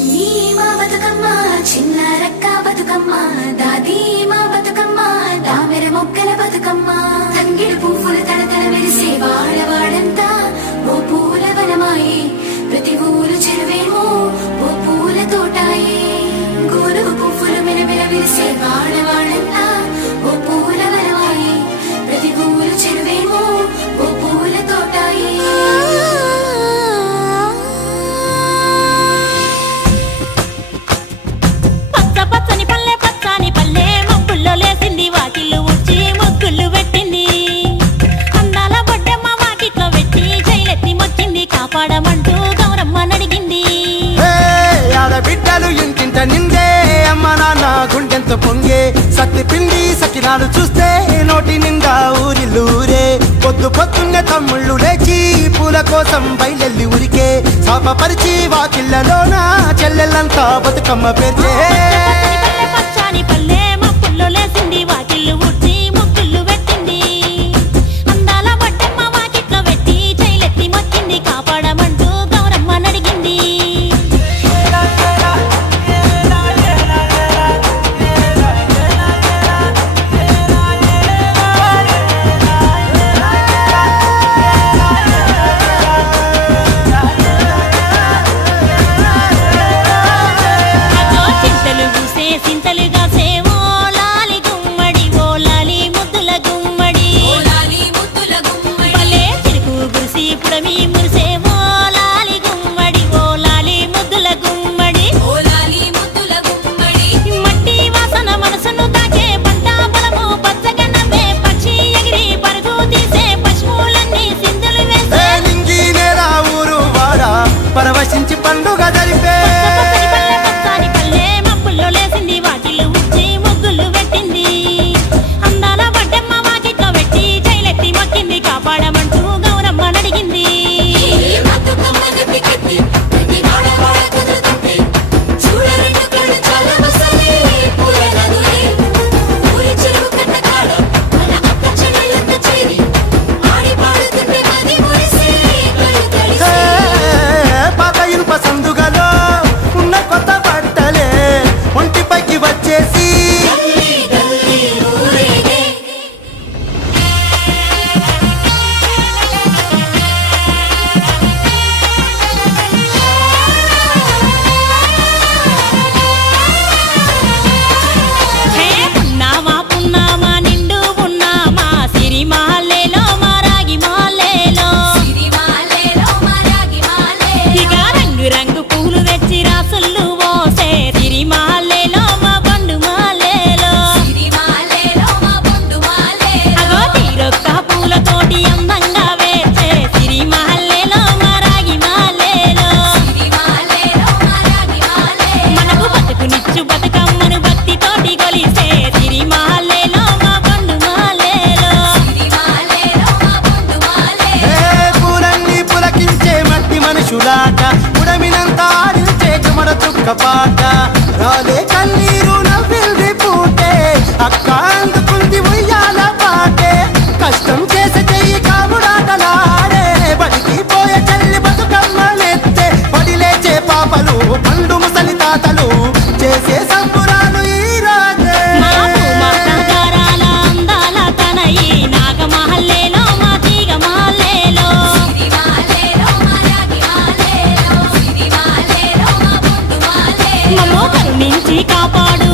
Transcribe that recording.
చిన్ని మా బతుకమ్మ చిన్న రక్క బతుకమ్మ దాది మా బతుకమ్మ దామెర మొక్కల బతుకమ్మ తంగిడి పువ్వులు తడతడ మెరిసే వాడవాడంతా ఓ పూల వనమాయే ప్రతి ఊరు చెరువేమో ఓ పూల తోటాయే గోరుగు పువ్వులు మెలమెల మెరిసే వాడవాడంతా ఓ పూల వనమాయే ప్రతి ఊరు చెరువేమో ఓ పూల తోటాయే కాపాడమంటూ గౌరమ్మ నడిగింది. ఆడబిడ్డలు ఇంటింట నిందే అమ్మ నాన్న గుండెంత పొంగే సత్తి పిండి సకినాలు చూస్తే నోటి నిండా ఊరిల్లూరే పొద్దు పొద్దున్నే తమ్ముళ్ళు లేచి పూల కోసం బయలెల్లి ఉరికే శాపపరిచి వాకిళ్ళలోన చెల్లెళ్ళంతా బతుకమ్మ పేర్చే పచ్చాని పల్లె మప్పుల్లో లేసింది వాకిళ్ళు ఊడ్చి ముగ్గుళ్ళు పెట్టింది. అందాల బొడ్డమ్మ వాకిట్లో పెట్టి జైలెత్తి మొక్కింది కాపాడమంటూ గౌరమ్మ నడిగింది. చింతలు పూసే సింతలుగా సేవో లాలి గుమ్మడి ఓ లాలి ముద్దుల గుమ్మడి భలే చిరుకు గురిసి పుడమి మురిసే ఓ లాలి గుమ్మడి ఓ లాలి ముద్దుల గుమ్మడి మట్టి వాసన మనసును తాకే పంట బలము పచ్చగా నవ్వే పక్షి ఎగిరి పరుగు తీసే పశువులన్నీ సింధులు వేసే నింగి నేల ఊరు వాడ పరవశించి పండుగ జరిపే పచ్చాని పల్లె మబ్బుల్లో లేసింది వాకిళ్ళు ఊడ్చి ముగ్గులు పెట్టింది. అందాల బొడ్డమ్మ వాకిట్లో పెట్టి జైలెత్తి మొక్కింది కాపాడమంటూ గౌరమ్మ నడిగింది. పాత ఇనుప సందుగలో ఉన్న కొత్త బట్టలే ఒంటిపైకి వచ్చేసి హే పున్నామా పున్నామా నిండు పున్నామా సిరిమాలేలో మా రాగి మాలేలో ఇక రంగు రంగు పూలు తెచ్చి రాసుళ్ళు పోసే సిరిమాలేలో మా బండు మాలేలో అగో తీరొక్క పూలతోటి అందంగా వేసే సిరిమాలేలో మా రాగి మాలేలో మనకు బతుకునిచ్చు బతుకమ్మను భక్తితోటి కొలిసే సిరిమాలేలో మా బండు మాలేలో పూలన్నీ పులకించే మట్టి మనుషులాట ఉడమినంత ఆడించే చెమడ చుక్క పాట రాలే కన్నీరు నవ్వింది పూటే అక్క అందుకుంది ఉయ్యాల పాటే కష్టం చేసే చెయ్యి కాముడాటలాడే బడికి పోయే చెల్లి బతుకమ్మలెత్తే పడి లేచే పాపలు పండు ముసలి తాతలు చేసే సంబురాలు ఈ రాజే మా భూమాతాగారాల అందాల తనయి నాగమహల్లేలో మా తీగ మహల్లేలో మమ్మో కరుణించి కాపాడు